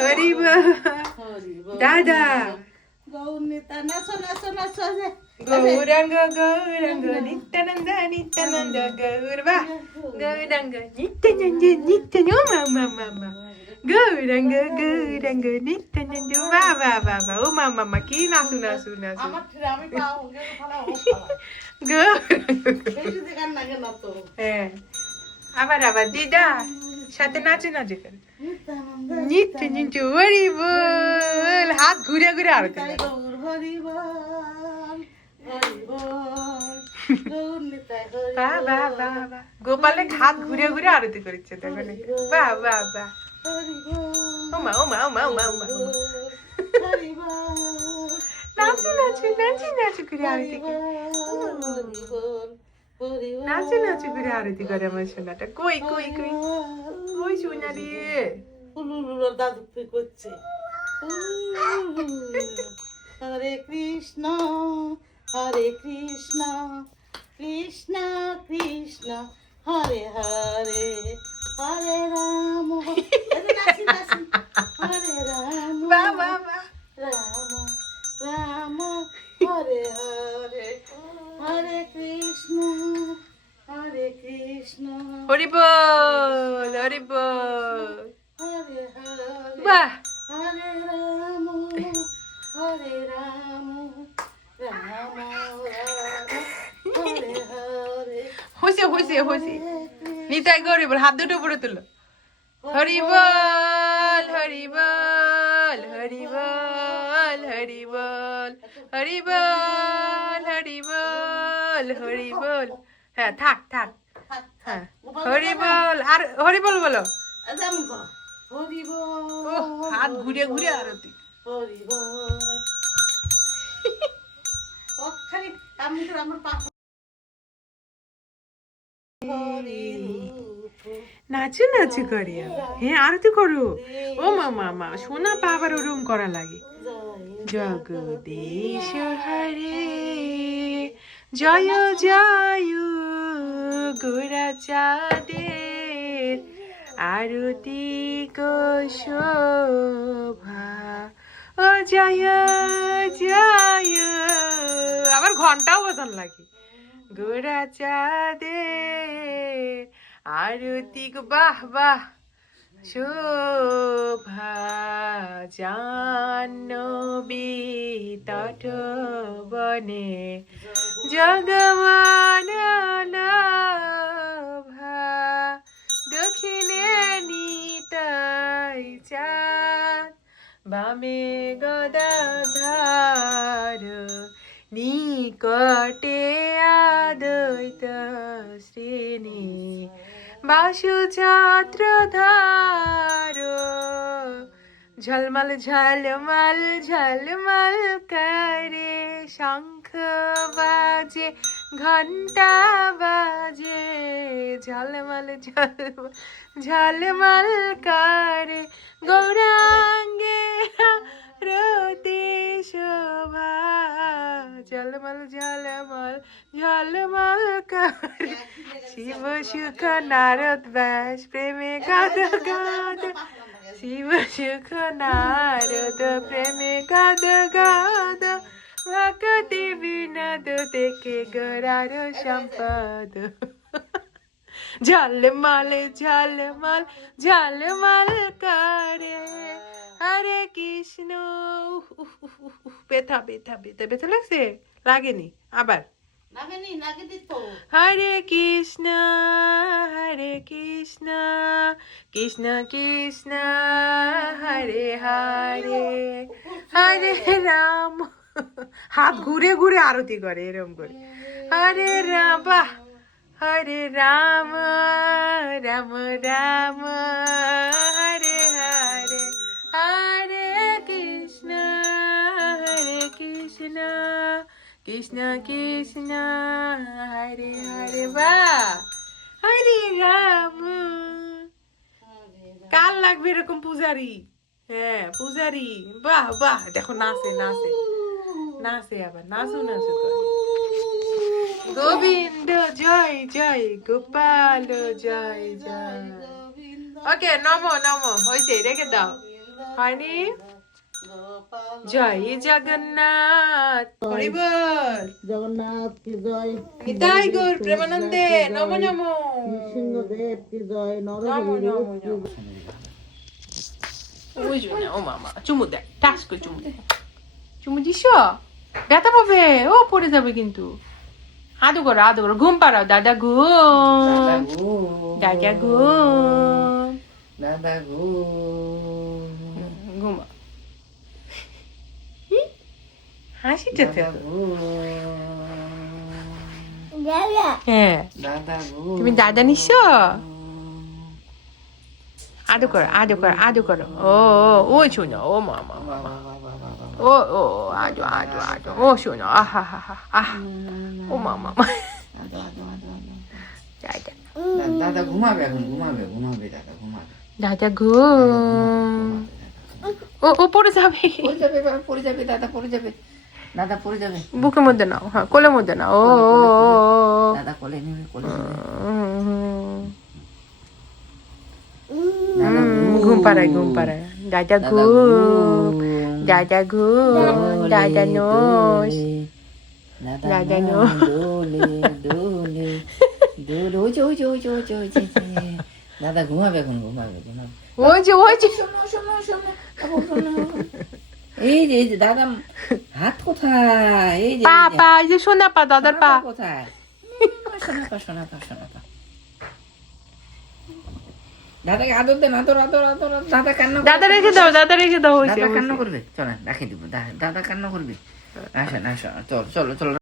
হরি বল দাদা গৌরাঙ্গ গৌরাঙ্গ নিত্যানন্দ নিত্যানন্দ গৌরবা গৌরাঙ্গ নিত্যানন্দ নিত্যানন্দ মামা মামা গৌরাঙ্গ গৌরাঙ্গ নিত্যানন্দ বাবা বাবা ও মামা মা কি নাচু নাচু নাচু হ্যাঁ আবার আবার দিদা সাথে নাচে নাচে করে নিত্য নিত্য হরি বল হাত ঘুরে ঘুরে আর গোপালে হাত ঘুরে ঘুরে আরতি করছে দেখো বাহ বাহ বাহ ওমা ওমা ওমা ওমা ওমা নাচু নাচু নাচু নাচু করে আরতি করে নাচু নাচু করে আরতি করে আমার সোনাটা কই কই কই কই সোনা রে দাদু করছে হরে কৃষ্ণ কৃষ্ণ কৃষ্ণ হরে হরে হরে রাম হরে রাম রাম রাম হরে হরে হরে কৃষ্ণ হরি বল হরি বল হরে হরে বাহ হরে রাম হরে রাম রাম রাম হরে হরে হইছে হইছে হইছে নিতাই গৌরী বল হাত দুটো উপরে তুলো হরি বল হরি বল হরি বল হরি বল হরি বল হরি বল হরি বল হ্যাঁ থাক থাক হ্যাঁ হরি বল আর হরি বল বলো যেমন করো হরি বল ও হাত ঘুরে ঘুরে আরতি হরি বল ও খালি আমি তো আমার পা নাচু নাচু করি হ্যাঁ আরতি করো ও মামা মা সোনা পা আবার ওরকম করা লাগে জগদীশ হরে জয় জয় গোরা চাঁদের আরতি শোভা ও জয় জয় আবার ঘন্টাও বাজান লাগে গোরা চাঁদের আরতি বাহ বাহ শোভা জাহ্নবী তট বনে জগমান নাভা দক্ষিণে নিতাই চাঁদ বামে গদাধার নিকটে আদৈত শ্রেণী বাসু ছাত্রধার ঝলমল ঝলমল ঝলমল করে শঙ্খ বাজে ঘন্টা বাজে ঝলমল ঝলমল ঝলমল করে গৌরাঙ্গে রতি শোভা ঝলমল ঝলমল ঝলমল করে শিব সুখ নারদ ব্যাস প্রেমে গাদ গাদ শিব সুখ নারদ প্রেমে গাদ গাদ ভক্তি বিনোদ দেখে গরার সম্পদ ঝলমল ঝলমল ঝলমল করে হরে কৃষ্ণ ব্যথা ব্যথা ব্যথা ব্যথা লাগছে লাগেনি আবার হরে কৃষ্ণ কৃষ্ণ কৃষ্ণ হরে হরে হরে রাম হাত ঘুরে ঘুরে আরতি করে এরকম করে হরে রাম বাহ হরে রাম রাম রাম হরে হরে হরে কৃষ্ণ কৃষ্ণ কৃষ্ণ হরে হরে বাহ হরে রাম কাল লাগবে এরকম পূজারি হ্যাঁ পূজারি বাহ বাহ দেখো নাচে নাচে নাচে আবার নাচু নাচু করে গোবিন্দ জয় জয় গোপাল জয় জয় ওকে নমো নমো হয়েছে রেখে দাও হয়নি গোপাল জয় জগন্নাথ হরি বল জগন্নাথ কি জয় নিতাই গৌর প্রেমানন্দে নমো নমো সিংহদেব কি জয় নমো নরহরি নমো নমো ওই জন্য ও মামা চুমু দেয় টাস করে চুমু দেয় চুমু দিস ব্যথা পাবে ও পড়ে যাবে কিন্তু আদু করো ঘুম পাড়াও দাদা ঘুম দাদা ঘুম দাদা গো ঘুমা হাসিটা তো হ্যাঁ দাদা গো তুমি দাদা নিস আদু করো ও ওই শোনো ও মামা ও ও আদু ও শোনো আহা হা হা আহ ও মামা দাদা দাদা ঘুমাবে এখন ঘুমাবে দাদা ঘুমাবে দাদা ঘুম ও পড়ে যাবে পড়ে যাবে দাদা পড়ে যাবে বুকের মধ্যে নাও হ্যাঁ কোলের মধ্যে নাও ও দাদা কোলে নেবে ঘুম পাড়ায় দাদা ঘুম দাদা নোস দাদা নো দাদা ঘুমাবে এখন ঘুমাবে ওই যে এই যে দাদা হাত কোথায় এই যে পা এই যে সোনা পা দাদার পা কোথায় সোনা পা দাদাকে আদর দেন আদর দাদা কান্না দাদা রেখে দাও দাদা কান্না করবে চলেন রাখে দিব দাদা কান্না করবে আসেন চলো